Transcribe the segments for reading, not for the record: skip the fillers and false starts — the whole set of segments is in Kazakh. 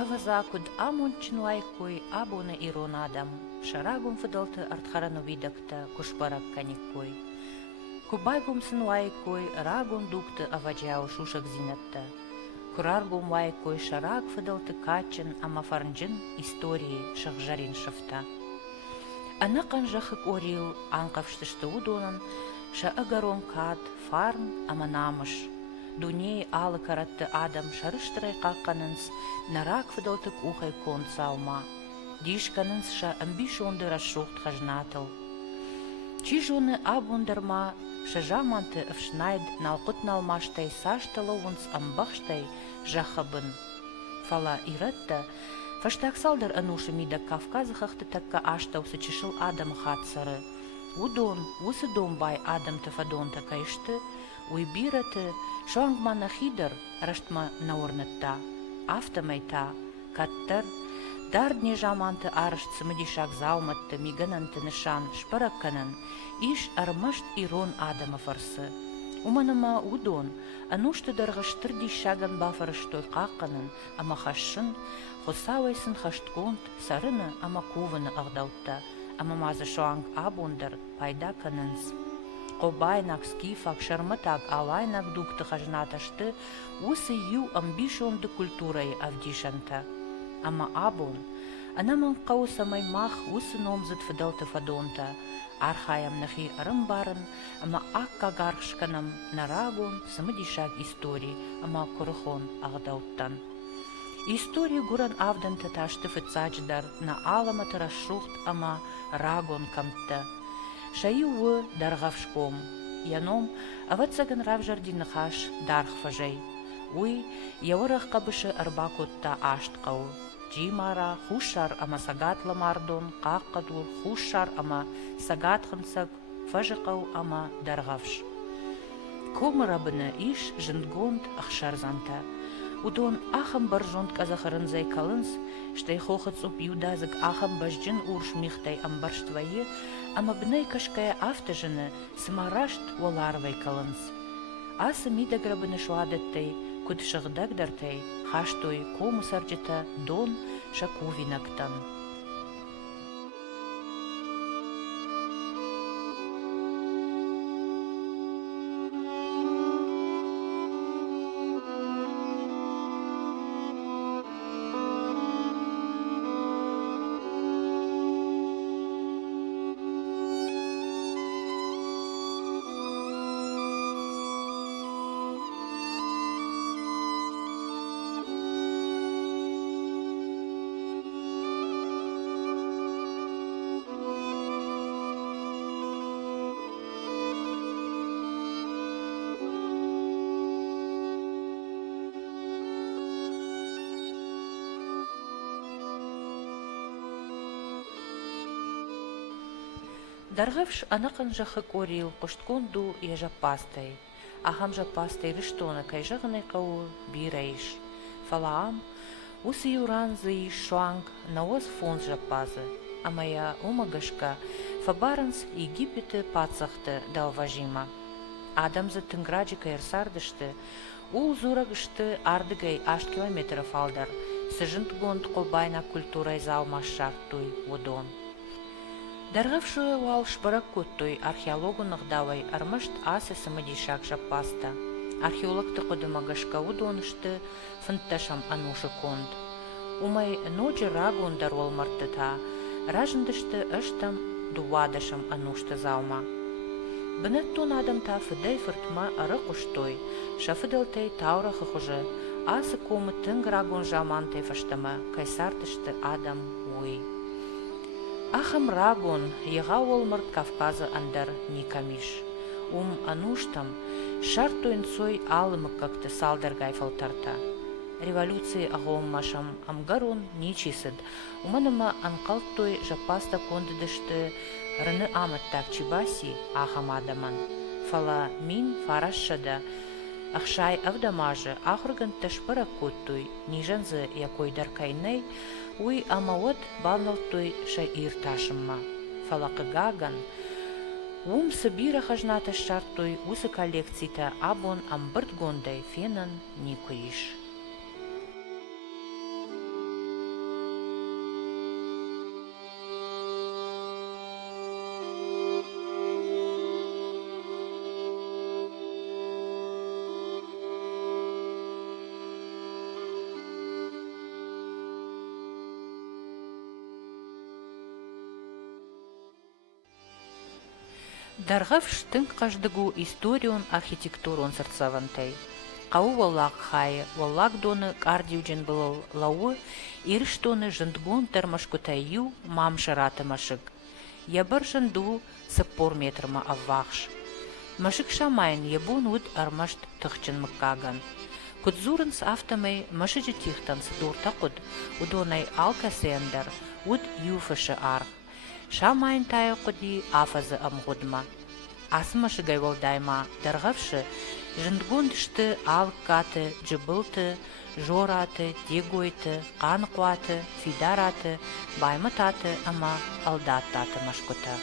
Авазакуд амон чинуайкой абуна ирон адам, шарагум фыдалты артхарану видакта кушпарак каниккой. Кубайгум сынуайкой рагун дукты аваджау шушак зинатта. Кураргум вайкой шараг фыдалты качын амафарнджин истории шахжарин шафта. Анакан жахык орил анкавштышты удонан, ша агарон кад фарн аманамыш. Дуней алы каратты адам шарыштырай какканынс нарак фыдалтык ухай кон цаума. Дишканынс ша амбишонды расшухт хажнатыл. Чижоны абундарма шажаманты öfschneid налкут налмаштай сашталовунс амбахштай жахабын. Фала иратта фаштаксалдар анушы мида Кавказахахты такка аштаусы чешыл адам хатсары. Удон, усы домбай адам тафадон такайшты, уйбираты шоангмана хидер раштма наорнатта, автомайта, каттар, дардне жаманты арышт сымыдишак зауматты мигананты нышан шпаракканын, иш армашт ирон адама фарсы. Уманыма удон, анушты дарғыштыр дишаган бафарыштой қаққанын, ама хашшын, хосавайсын хаштконт, сарыны ама кувыны ағдаутта, ама мазы шоанг абундар пайда канынс. Кобайнак скифак шарматак алайнак дукты хажнаташты усы ю амбишонды культурай авдишанта. Ама абун, анаман каусамай мах усы номзыт фыдалты фадонта, архаям нахи арымбарын, ама акка гаршканам нарагун самыдишак истории, ама курхон агдауттан. Истории гуран авданта ташты фыцачдар на алама тарашухт ама рагон камта. Шайуы даргавшком, яном аватсаган равжардин хаш дархфажей. Уй, яворах кабышы арбакутта ашткау. Джимара хушар ама сагатла мардон, каккадур хушар ама сагатхынсак, фажыкау ама даргавш. Комырабыны иш жындгонд ахшарзанта. Удон ахам баржонд казахарынзай калынс, штай хохыцуп юдазык ахам бажджин уршмихтай амбарштвайы, ама бнай кашкая автожыны сымарашт оларвай калынс. Асы мидаграбыны шуадеттай, куд шыгдагдартай, хаштой кому сарджита дон шакувинактан. Даргавш анакан жахык орил коштконду ежапастай, ахам жапастай риштона кайжагынай кау бирайш. Фалаам усы юранзы шуанг наоз фонс жапазы, амая умагашка фабаранс Египеты пацахты далважима. Адамзы тынграджика ерсардышты, ул зурагышты ардыгай 8 километров алдар, сыжынт гонд колбайна культурай залмашар туй водон. Даргавшуя вал шпараккуттой археологунах давай армашт асы самадишак жапаста. Археологты кодымагашка удонышты фынташам анушы конд. Умай ноджи рагундар олмартыта, ражындышты ыштам дувадашам анушты заума. Бінеттон адамта фыдай фыртма ары куштой, шафыдалтай таура хыхужы, асы комы тынг рагун жамантай фаштама, кайсартышты адам уй. Ахам рагон ега олмарт Кавказы андар никамиш. Ануштам шартуин сой алымык какты салдаргай фалтарта. Революции агоммашам амгарон ничисыд. Уманыма анкалтой жапаста кондыдышты рыны амыттак чибаси ахам адаман. Фала мин фарашшада ахшай авдамажы ахырган ташпара коттуй нижанзы якойдар кайнай уй амавот бавналтуй шаир ташымма. Фалакы гаган сыбира хажната шартуй усы коллекцита абон амбырт гондай фенан никуиш. Даргавш тынкъаждыгу историон архитектурон сыртсавантей. Қау воллак хай, воллак доны кардиуджен был лауы, ирштоны жындгон термашкутаю мамшараты машык. Ябыр жынду сыппор метрма аввахш. Машык шамайн ебун уд армашт тыхчын мыккаган. Кудзурынс автомей машыжы тихтанс дуртакуд, удонай алкасендер, уд юфышы арх. Шамайн тая куди афазы амгудма. Асмашы гайвалдайма даргавшы, жындгондышты алкаты, джыбылты, жораты, дегойты, қанқуаты, фидараты, баймытаты, ама алдаттаты машкута.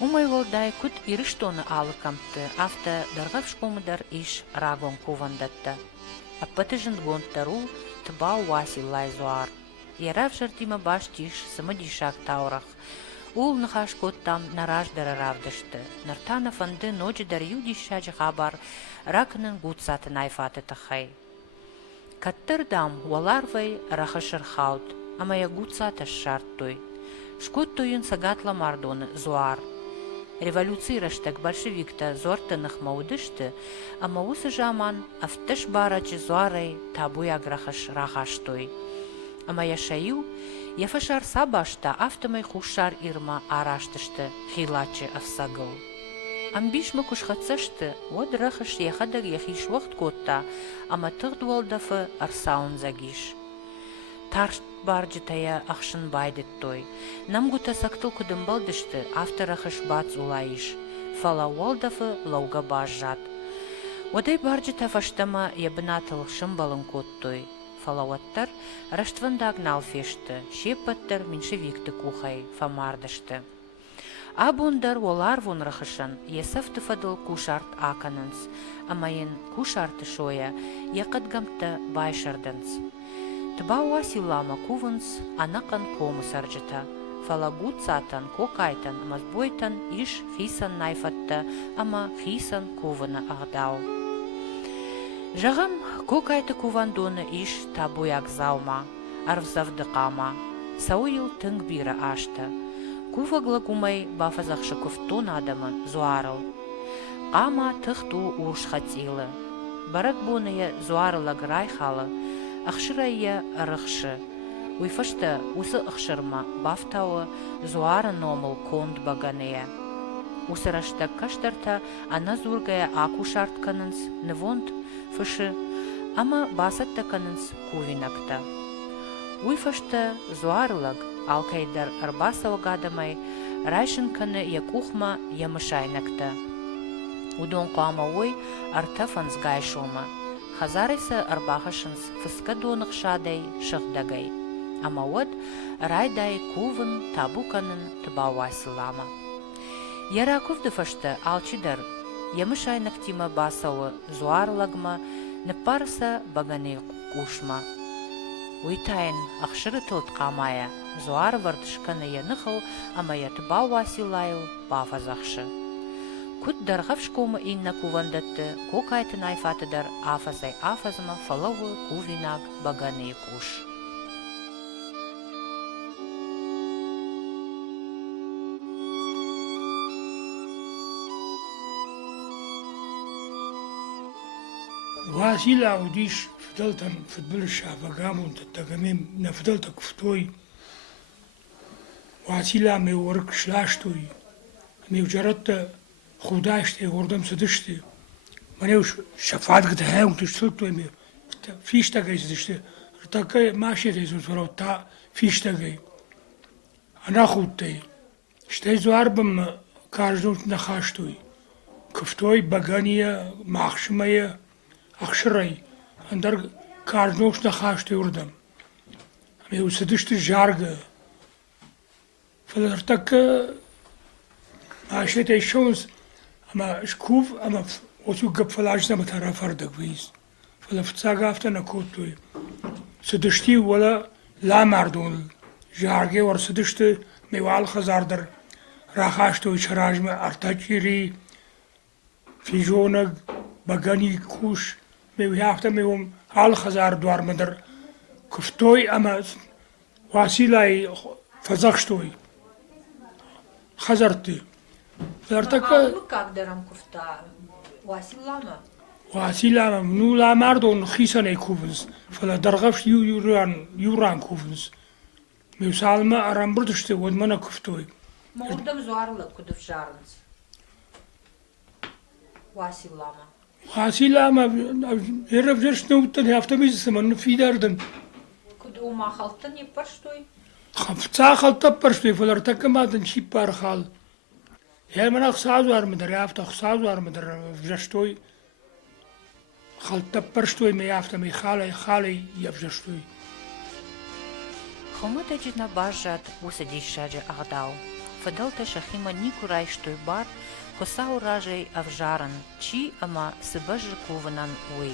Умай волдай кут ирыштоны алыкамты, авта даргавш комыдар иш рагон кувандатта. Аппаты жындгондтару тыба уаси лайзуар. Ярав жартима баш тиш самадишак таурах. Ул нахаш коттам нараждара равдышты. Нартана фанды ночидар юдишачы хабар ракнын гудсаты найфаты тахай. Каттырдам уаларвай рахашыр хаут, амая гудсаты шарттой. Шкот тойын сагатла мардоны зуар. Революцираштак большевикта зортыных маудышты, ама усы жаман автыш барачы зуарай табуй аграхаш рахаштой. Ама яшаю, яфашар сабашта автомай хушар ирма араштышты хилачы афсагыл. Амбишмы кушхацышты, вот рахаш яхадаг яхиш вақт котта, ама тығдуалдафы арсаун загиш. Таршт баржытая ақшын байдет той. Намгута сактыл кудымбалдышты авторахаш бац улайыш. Фала уалдафы лауга бажжат. Одай баржыта фаштама ябынатыл шымбалын коттой. Фалауаттар раштванда агнал фешті, шеппаттар меншевикті кухай, фамардышты. Абундар олар вон рахышын, есафты фадыл кушарт аканынс, амайын кушарты шоя, яқыдгамты байшырдынс. Тыба уасилама кувынс, анақын кому саржыта. Фалагут сатан, кокайтан, мазбойтан, иш хисан найфатты, ама хисан кувыны ағдау. Жағам кокайты кувандоны иш табуяк заума, арвзавдықама, сауил тынг бира ашты. Кува гумай бафазақшы күфтон адамын зуарыл. Қама тұқту уш хатилы. Барак боная зуарыла грайхалы, ақшырайя ырықшы. Уйфашты усы ақшырма бафтауы зуары номыл конд баганыя. Усырашта каштарта ана зургая аку шартканынс, невонд фышы, ама басатта канынс кувинакта. Уйфашта зуарылаг алкайдар арбасава гадамай, райшынканы якухма ямышайнакта. Удон қама ой артафанс гайшома, хазарайса арбахашынс фыска донық шадай шықдагай. Ама од райдай кувын табуканын тыбауасилама. Яракувды фашты алчидар, ямышайнактима басауы зуарлагма, непарса баганы кушма. Уйтайын ақшыры тылт қамая, зуар вардышканы яныхыл, ама ятыбау асилайыл бафазақшы. Кут дарғавшкомы инна кувандатты, кокайтын айфатыдар афазай афазма фалауы кувинаг баганы куш. Васила удиш фдалтан футболша вагамун тагамем на фдалтак фтой. Васила ме ворк шлаштой. Ме уджаратта худаште гордам садыште. Мане уж шафат гдае он тштултой ме фишта гайзыште. Такая машина из та фишта гай. Она худтай. Штай зуарбам каждый нахаштой. Кфтой багания махшмая Ахшырай, андар каждош нахашты урдам. Аме усадышты жарга. Фалартак ашета ишонс, ама шкув, ама осу гапфалажна матара фардак виз. Фалафцага афта на котой. Садышти вала ла мардон. Жарге вар садышты мевал хазардар. Рахашты учаражма артачири. Фижонаг, багани куш. Мевяхта мевом ал хазар дуар мадр кфтой ама василай фазахштой خزرتي فلرتك как дарам куфта Василама. واسيلا منو لا ماردون خيسن كوفنس فلا درغفش يوران كوفنس ميسالما ارامبرتشتي ودمنا كفتوي Мордам зуарла кудов жарнц. Василама. واسيلا ما يرف جرش نوت الهافتميز سمن في داردن Куд ума халтан не парштой. خفتا خلطة برشتي فلرتك ما تنشي بارخال يا من اخسازو ارمدر يافتا اخسازو ارمدر فجشتوي خلطة برشتوي ما يافتا مي خالي يفجشتوي Хомата джитна бажат усади шаджи агдау. Фадалта шахима никурай штой бар, хоса уражей авжаран, чи ама сыбажы куванан уй.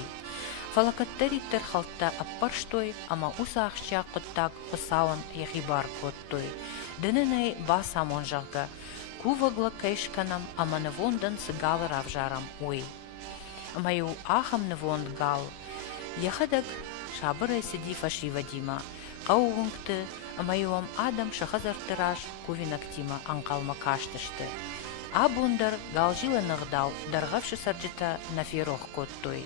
Фалакаттари терхалта аппарштой, ама усахча коттак хосауан яхибар коттой. Дененей баса монжага, кувагла кайшканам, ама навондан сыгал равжарам уй. Амаю ахам навонд гал. Яхадаг шабырай сиди фашива дима. Қауғыңқты, амайуам адам шахазар тираж кувинактима анқалма каштышты. Абундар галжила нығдау, дарғавшы сарджита нафирох коттой.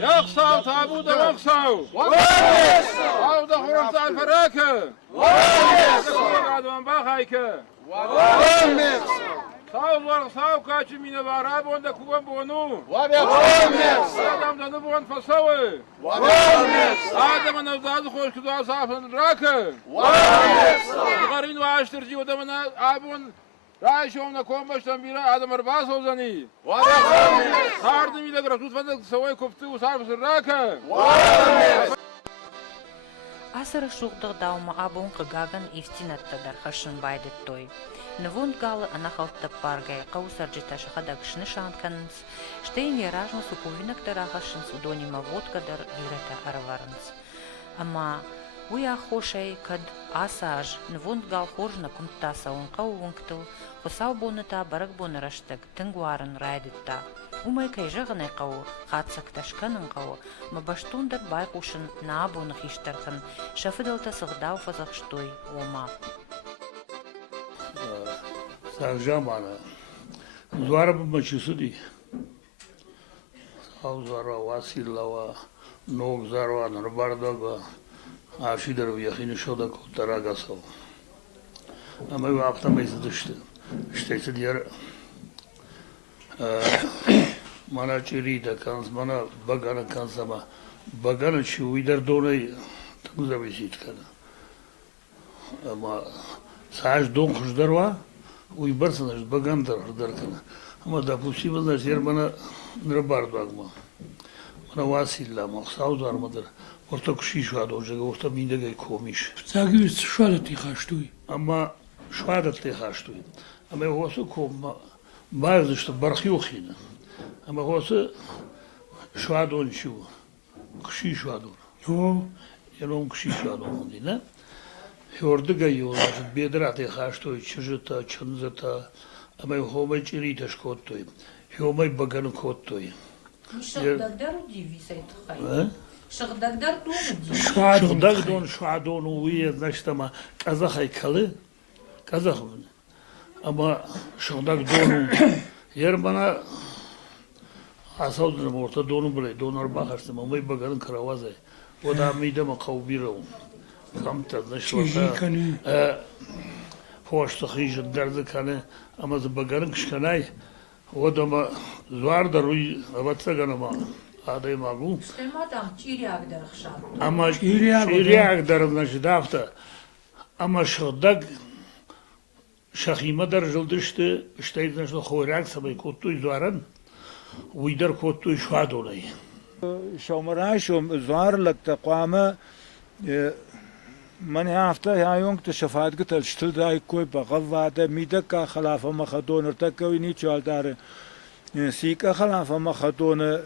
يقصو تابوت وقصو أو دخورت الفراكة قادم باخايكة صاو كاتش من باراب وندا كوبان بونو آدم دنبون فصوي آدم نوزاد خوش كدوا صافن راكة غارين وعاشترجي ودمنا آبون رايشون كومبشتن بيرا آدم أربعة سوزني صاردم إلى قرطوس فندق سوي كفتي وصار بسراكة Асара шуғдық даума абун қығаган ефтинатта дархашын байдет той. Навунд галы анахалтта паргай қаусарджита шахада кшны шанканынс, штейн яражну суповинак дарахашын судонима водкадар вирата араварынс. Ама уя хошай кад асаж навунд гал хоржна кумтаса он қауғыңқтыл, хосау боныта барак бонораштык тынгуарын райдытта. Умай кайжағын айқау, қатсақ ташқанын қау, мабаштундар байқушын наабуны хиштарқын, шафыдалта сығдау фазақштой ома. Сағжамана, звара бімачы суди. Саузара, Василова, Ног зарва, Нарбардага, Ашидаров яхини шода котарагасов. Амай вақтамай задышты. Штайсы дияр мана чирида канс, мана багана кансама. Багана чи уйдар донай так зависит кана. Ама сааш дон хуждарва, уйбарса наш багандар хуждаркана. Ама допустимо наш ер мана Нарбардагма. Мана Василама, Саузар мадар. Орта кшиш адожага, орта миндагай комиш. Цагивис шадати хаштуй Ама швадат те хаштуй. Ама хосу ком базы что бархюхина. Ама хосу швадон чу. Кши швадон. О, Елом кши швадон дина. Хёрдыга йола бедра те хаштуй, чжыта, чынзата. Ама хомай чирита шкоттой. Хомай баган коттой. Шагдагдар удиви сайтхай. Шагдагдар дону Шудаг дон швадон уе, значит, ама казахай калы. Казаховны. Ama şundak donu yer bana asaldırım orta donu bile donar bakarsın ama bir bakarın karavazay o da mideme kavbiro kamta Çiğ kanı. hoş tıkıcı derdi kanı ama bakarın kışkanay ودما زوار دروي أبتسجنا ما هذا ماغو Stelmadam Chiriak derchshat. أما شيرياك شيرياك درنا شدافته أما شدق شخيمة در جلدشته اشتايد نشل خوراك سبي كوتوي زوارن ويدر كوتوي شوادوني شومراشم زوار لك قوامه من هفته هايونگ تشفاعت قتل شتل داي كوي بغواده ميدك خلافه مخدون ارتكوي ني چال دار سيكا خلافه مخدون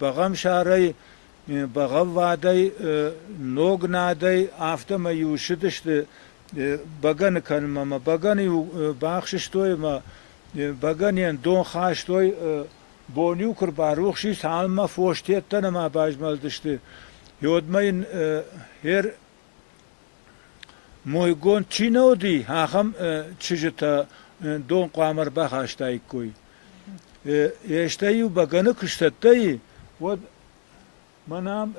بغم شاري بغواده نوگ نادي افته ما يوشدشت بغن كلمه ما بغن باخششتوي ما بغن ين دون خاشتوي بونيو كر باروخ شي سالما فوشتيتن ما باجمل دشت يودمين هير مويغون تشينو دي هاخم تشجتا دون قامر بخاشتاي كوي يشتايو بغن كشتتاي ود منام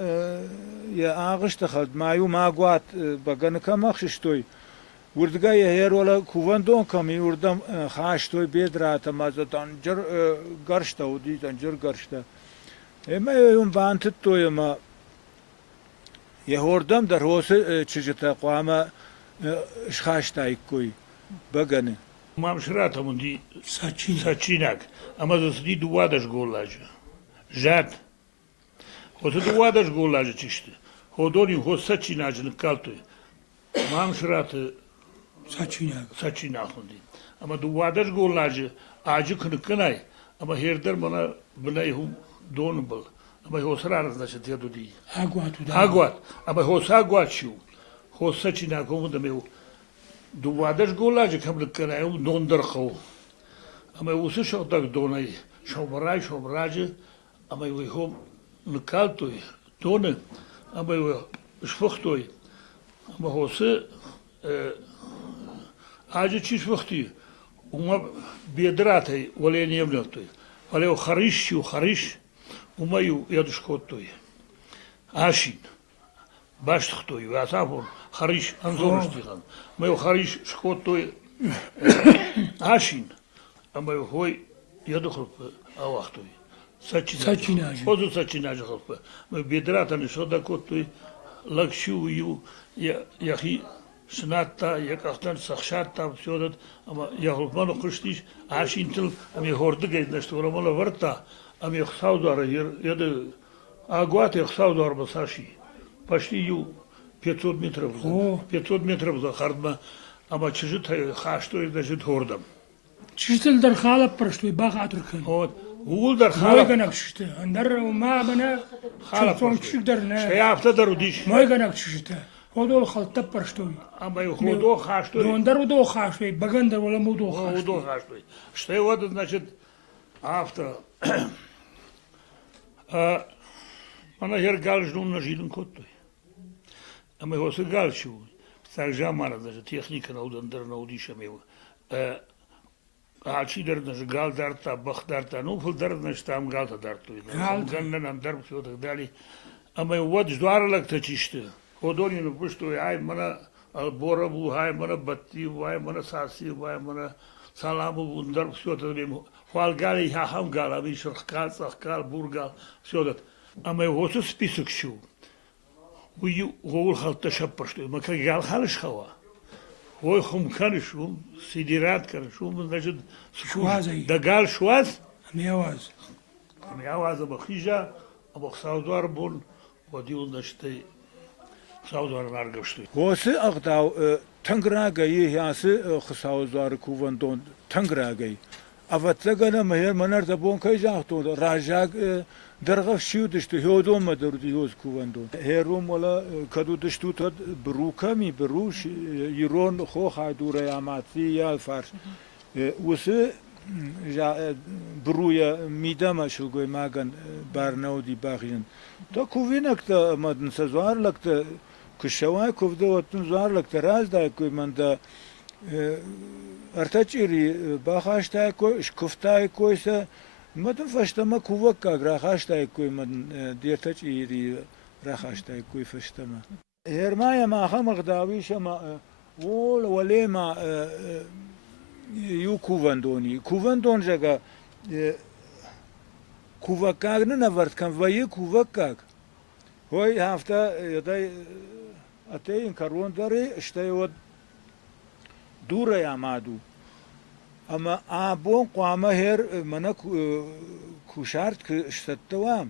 يا اغش تخد مايو ماغوات بغن كمخشتوي وردگای هر ولا کوون دون کمی وردم خاشتوی بیدرات مازتان جر گرشته و دیتان جر گرشته اما یوم بانت توی ما یه هردم در حوس چجتا قوامه خاشتای کوی بگنه ما مشرات مندي ساچين ساتشيناك أما زسدي دوادش قولاج جات هو دوادش قولاج تشته هو دوني هو ساتشيناج نكالتوي ما مشرات ساچيناك ساتشيناك مندي أما دوادش قولاج أجيك نكناي أما هيردر منا بنايهم دونبل أما هو سرارز نشت يدو دي اگواتو دا هاغوات أما هو ساغوات شو هو ساتشيناك هم دميو دوادش قولاج كم نكناي هم دوندر خو أما يوسف شو تك دوني شو براج أما يوهم نكالتوي دونه أما يو شفختوي أما هو س حاجة شيء شفختي وما بيدراتي ولا ينيمنتوي ولا يو خريش وما يو يدشكوتوي عاشين باش تختوي واسافون خريش أنزورشتيغان ما يو خريش شكوتوي عاشين أما هو يدخل أو أختوي ساچيناج خذوا ساتشيناج خلفه ما بيدرات أنا شو دا كوتوي لك شو يو يا أخي سناتا يا كختن سخشاتا بسيودت أما يا خلف ما نقشتيش عاشين تل أما يهورد جيد نشتورا ملا ورتا أما يخساو دار يد أقوات يخساو دار بساشي باشتي يو 500 متر بزا 500 متر بزا خردما أما چجت خاشتوي نجد هوردم چشتل در خالب پرشتوي باغ اتركن هو در ماي خالق غنك شته اندر وما بنا خالق خالب شو درنا شيء أفتدر وديش ماي غنك شته هودول خلطه پرشتوي أما يخودو خاشتوي دوندر ودو خاشوي بغندر ولا مودو هو خاشوي دو خاشتوي شتى ود значит أفتر أنا هير قال جنون نجيلن كوتوي أما هو سقال شو بتاع جامعة значит تكنيك نودن در نوديش أميو عشي در نج قال درتا بخ درتا نو فل در نج تام قال درتوي جنن أندر بسيو تقدالي أما يود جدار لك تجيشته هو دوني نبشتوي هاي منا البوربو هاي منا بطي هاي منا ساسي هاي منا سلامو وندر بسيو تقدالي فال قالي ها هم قال أبي شرقال سخقال بورقال سيودت أما يوسف سبيسك شو هو الخلطة شبرشتوي ما كان قال خالش خوا هو خم كانش هم سيديرات كانش هم نجد شوازي. ده قال شواز ميواز أمي عواز أبو خيجا أبو خساودوار بون وديون نشتي خساودوار نارقشتوي هوس اقداو تنگراگي ياس خساو زار کوون دون تنگراگي افتلگنا مهر منر دبون كاي جاختو راجاگ درغف شيو دشتو هودو مدر دي هوز کوون دون هيروم ولا كدو دشتو تد بروكامي بروش يرون خو خادور ياماتي يا فرش وس برويا ميدما شلگوي ماگن بارنو دي باغين تو کوینک تا مدن سزوار لکت کشوای کوفده وتن زوار لکت راز دا کوي من دا ارتچيري باخاشتای کوي شکفتای کوي س مدن فشتما کووک راخاشتای کوي من دیرتچيري راخاشتای کوي فشتما هرمايا ما خمق داويش ما ول ولما يو کووندوني کووندون جگا kuvakag ne navart kan vaye kuvakag. Hoi hafta yaday ateyin karondari işte o dura yamadu. Ama abon qama her mana kuşart ki işte devam.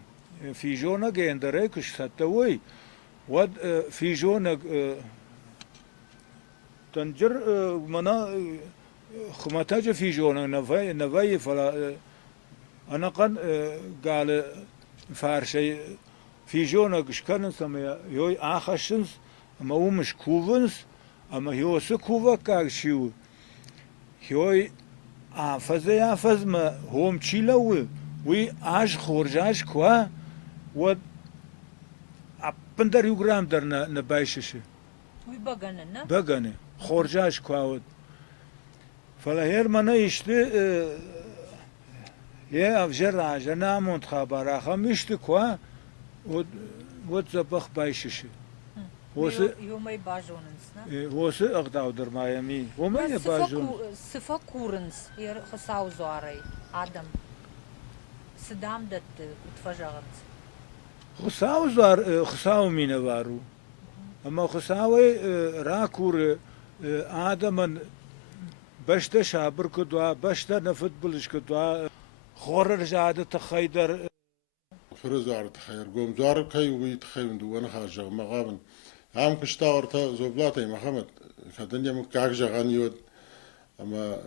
Fijona gendere ki işte devoy. Wad fijona تنجر منا خمتاج في جونا نفاي فلا أنا قن قال فارشي في جونا كشكن سميا يوي آخشنس أما هو مش كوفنس أما هو سكوفا كاشيو يوي آفز ما هو مشيلو وي آج خورجاج كوا و أبندر يوغرام در نبايشش وی بگنه بگنه خورجاش کواود فلا هر منه işte یه افجر راجه ناموند خبره هم işte کوا و زبخ بایشش یومی باجوننس نه واسه اقداو در مایمی و من باجون صفا کورنس یر خساو زواری آدم صدام دت اتفجرت خساو زار خساو مینه وارو اما خساوی راکور آدمن بشته شابر کدوا بشته نفت بلش کدوا خورر جاده تخیدر فرزار تخير قوم زار كي ويتخيل وانا خارج مغابن عام كشتاورتا زوبلاتي محمد فدنيا مكاك جغان يود اما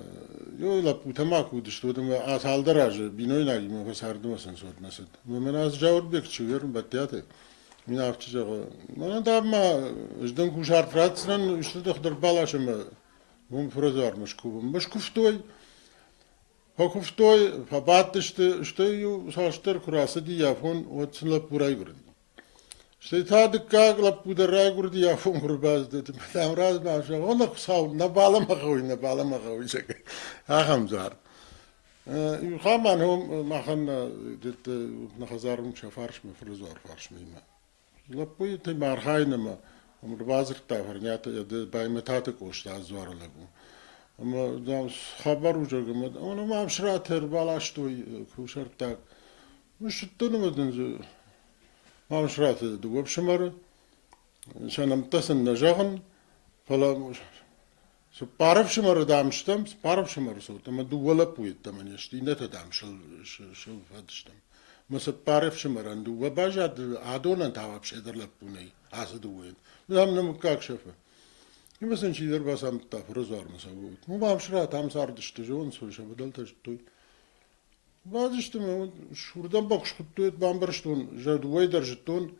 يو لا بوتماك ودشتو دم اسال درجه بينوي ناجي ما فساردم سن صوت نسد من از جاور بك چوير بدياته من افچجا من دا ما ازدن كوشار فراتسن اشتد خدر بالاشم مم فرزار مش كفتوي Hokuftoy fabat işte yu saçtır kurası di yafon o çınla puray gurdi. İşte tadık kagla pudaray gurdi yafon gurbaz dedim. Tam raz başa ona sav na bağlama koy çek. Aham zar. Yu khaman hom mahan dit na khazarum şafarş mı frizor farş mı ma. Lapuy te marhayna ma. Gurbazır ta farnyata ya de baymetate koşta zorla bu. Ama da haber ucağım. Onu ma şrater balaştoy kuşartak. Müştünümüzün ma şrater duwab şımarı. Şanam tasın najağın falan so paraf şımarı damştam, paraf şımarı so. Ama duwala puyt taman yaştı ne tadam şıl fadıştam. Masa paraf şımarı duwa bajad adonan tavap şeyderle bunay. Ası duwen. Nam namkak şefe. Mesela şeyler basam tafrız var mesela. Mu bamşra tam sardıştı jon soşa bedel taştı. Bazı şuradan bak şuttu bambarştun jadway derjtun.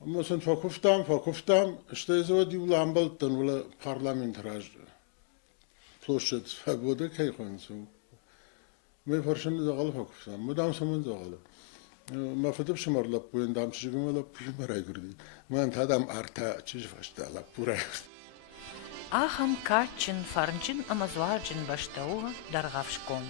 Ama sen fakuftam işte zodi ulambaltan wala parlamentraj. Ploşet faboda kay konsu. Me farşın zagal fakuftam. Mudam saman zagal. ما فدب شمار لپوین دام چیزی ما لپوی برای گردی من تادم آرتا چیز فشتا لپورای Ахам качын фарнчын амазуарджын баштауа даргавшком.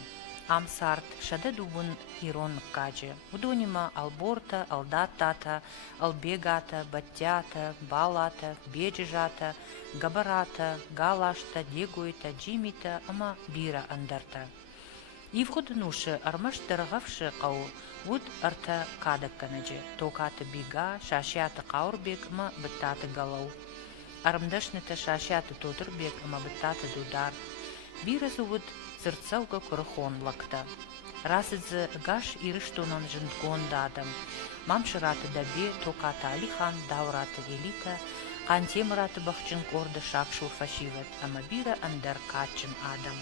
Амсарт шада дубун ирон каджи. Удонима алборта, алдатата, албегата, баттята, балата, беджижата, габарата, галашта, дегуйта, джимита, ама бира андарта. И входнуше армаш даргавши қау вуд арта кадакканаджи. Токата бига, шашята қаурбек, ма баттата галау. Армдашната шашята тодырбек, ама баттата дудар. Биразу вуд зырцауга курхон лакта. Расыдзы гаш ирыштунан жындгон дадам. Мамшыраты дабе токата алихан давраты элита, қантемыраты бахчын корды шакшур фашиват, ама бира андар качын адам.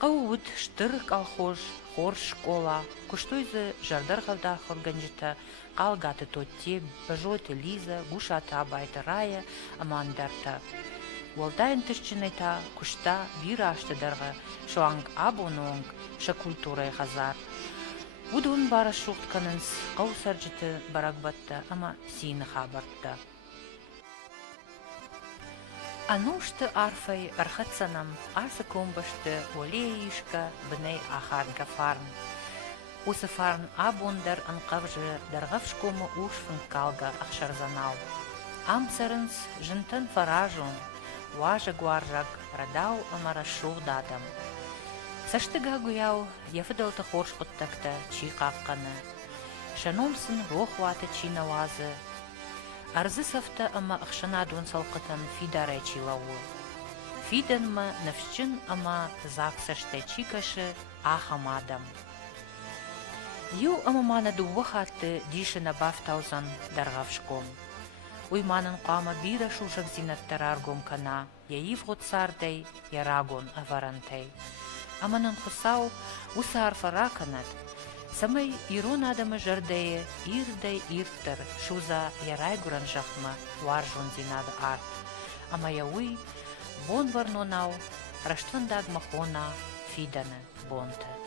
Қауыд штыр колхоз, хор школа, куштойзы жардар қалдақ органжыта, қалгаты тотте, бажоты лиза, гушата байты рая, амандарта. Уалдайын тышчынайта, кушта, бира аштыдарға, шуанг абононг, ша культурай ғазар. Удун бара шуқтканынс, қау саржыты баракбатта, ама сині хабартта. Анушты арфай архатсанам аса комбашты олеишка бней ахарга фарн. Усы фарн абондар анқавжы даргавшкома ушфын калга ахшарзанал. Амцарынс жынтын фаражун, важа гуаржак радау амара шухдадам. Саштыгагуяу яфыдалта хорш оттакта чи қаққаны. Шаномсын рохваты чи навазы. Арзы сафта ама ақшанадуын салқытын фидаре чи лауы. Фиден ма навшчин ама заксаште чи кашы ахамадам. Ю ама мана дувахаты дишина бафтаузан даргавшком. Уйманын қама бира шушак зинаттараргом кана, яив ғотсардей, ярагон аварантей. Аманын хусау усар фараканат, самай ирон адамы жардее ирдей иртер шуза ярайгуран жахма варжун зинад арт. Ама яуй бон варнонау раштвандаг махона фиданы бонты.